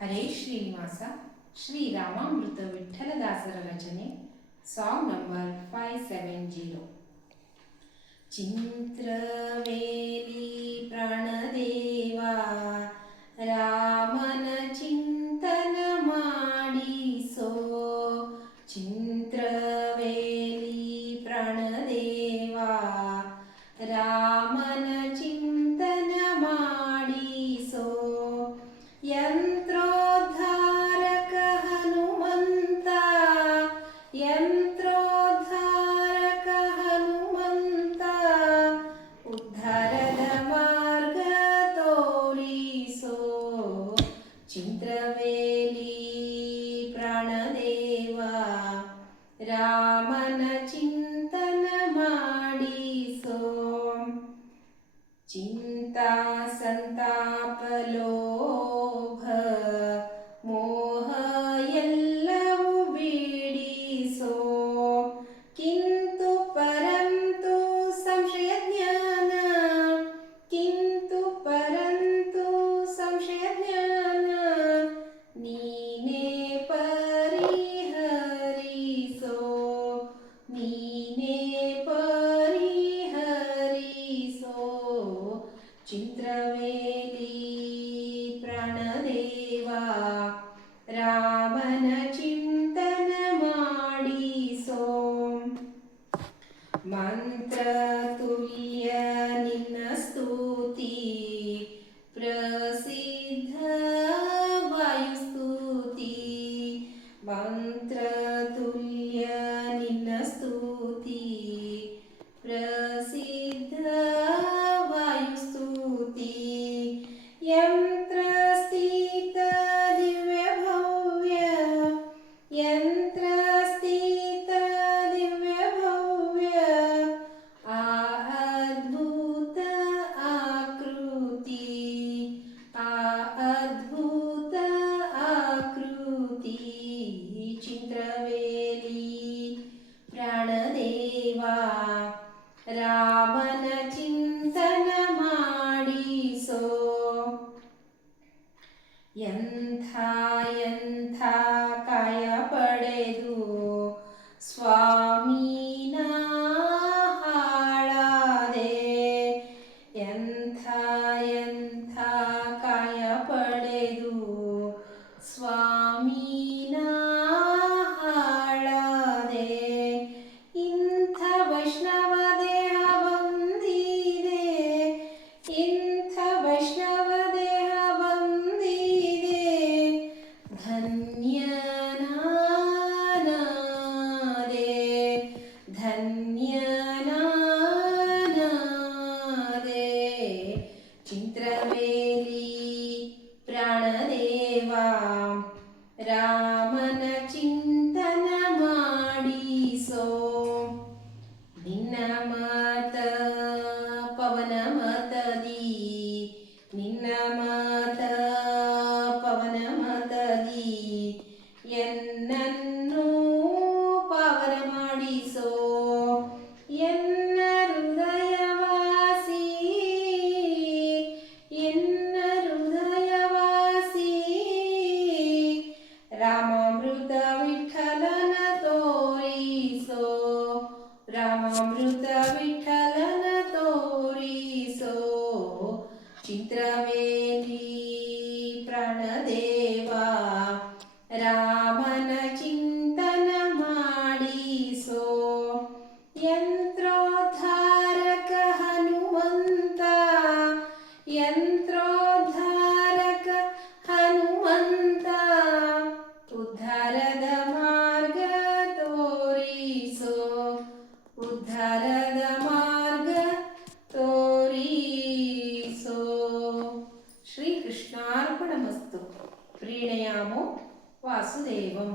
ಹರೇ ಶ್ರೀನಿವಾಸ ಶ್ರೀರಾಮಾಮೃತ ವಿಠಲದಾಸರ ರಚನೆ song number 570. ಚಿಂತ್ರವೇಲಿ Pranadeva ರಾಮನ ಚಿಂತನ ಮಾಡಿಸೋ. ಚಿಂತ್ರವೇಲಿ ಪ್ರಾಣದೇವ ರಾಮನ ಚಿಂತನ ಮಾಡಿಸೋ. ಯಂತ್ರೋದ್ಧಾರಕ ಹನುಮಂತ ಯಂತ್ರೋದ್ಧಾರಕ ಹನುಮಂತ ಉದ್ಧಾರದ ಮಾರ್ಗ ತೋರಿಸೋ. ಚಿಂತ್ರವೇಲಿ ಪ್ರಾಣದೇವ ರಾಮನ ಚಿಂತನ ಮಾಡಿಸೋ. ಚಿಂತಾ ಸಂತಾಪ ಲೋಭ ಮೋಹ ಎಲ್ಲವೂ ಬಿಡಿಸೋ. ಕಿಂತು ಪರಂತು ಸಂಶಯ ಜ್ಞಾನ ಕಿಂತು ಪರಂತು ಸಂಶಯ ಜ್ಞಾನ ನೀನೇ ಪರಿಹರಿಸೋ. ನೀನೇ ಪರಿಹರಿಸೋ. ಚಿಂತ್ರವೇಲಿ ಪ್ರಾಣದೇವ ರಾಮನ ಚಿಂತನ ಮಾಡಿಸೋ. ಮಂತ್ರ ತುಲ್ಯ ನಿನ್ನ ಸ್ತುತಿ ಪ್ರಸಿದ್ಧ ವಾಯುಸ್ತುತಿ. ಮಂತ್ರ ತುಲ್ಯ ನಿನ್ನ ಸ್ತುತಿ ಪ್ರಸಿದ್ಧ ವಾಯುಸ್ತುತಿ. ಯಂತ್ರಸ್ಥಿತ ದಿವ್ಯ ಭವ್ಯ ಯಂತ್ರಸ್ಥಿತ ದಿವ್ಯ ಭವ್ಯ ಆ ಅದ್ಭುತ ಆಕೃತಿ. ಆ ಅದ್ಭುತ ಆಕೃತಿ. ಚಿಂತ್ರವೇಲಿ ಪ್ರಾಣದೇವ ರಾಮನ ಚಿಂತನ ಮಾಡಿಸೋ. ಎಂಥ ಎಂಥ ಕಾಯ ಪಡೆದು ಸ್ವಾಮಿನ ಹಾಳಾದೆ. ಎಂಥ ಎಂಥ ಕಾಯ ಪಡೆದು ಸ್ವಾಮಿನ ಹಾಳಾದೆ. ಇಂಥ ವೈಷ್ಣವ ದೇಹ ಬಂದಿದೆ ಇಂಥ ವೈಷ್ಣವ ದೇಹ ಬಂದಿದೆ. ಧನ್ಯನಾದೆ ಧನ್ಯನಾದೆ. ಚಿಂತ್ರವೇಲಿ ಪ್ರಾಣದೇವ ರಾಮನ ಚಿಂತನ ಮಾಡಿಸೋ. ನಿನ್ನ ಮಾತ ಪವನ ಮತದಿ ನಿನ್ನ ಮಾತ ಪವನ ಮತದಿ ಎನ್ನನ್ನು ಪಾವನ ಮಾಡಿಸೋ. ಎನ್ನ ಹೃದಯವಾಸಿ ಎನ್ನ ಹೃದಯವಾಸಿ ರಾಮಾಮೃತ ವಿಠಲನ ತೋರಿಸೋ. ರಾಮಾಮೃತ ವಿಠಲನ ತೋರಿಸೋ. ಚಿಂತ್ರವೇಲಿ ಪ್ರಾಣದೇವ ರಾಮನ ಚಿಂತನ ಮಾಡಿಸೋ. ಯಂತ್ರೋದ್ಧಾರಕ ಹನುಮಂತ ಯಂತ್ರೋದ್ಧಾರಕ ಹನುಮಂತ ಉದ್ಧಾರದ ಮಾರ್ಗ ತೋರಿಸೋ. ಉದ್ಧಾರದ ಮಾರ್ಗ ತೋರಿಸೋ. ಶ್ರೀಕೃಷ್ಣಾರ್ಪಣಮಸ್ತು. ಪ್ರೀಣಯಾಮೋ ವಾಸುದೇವಂ.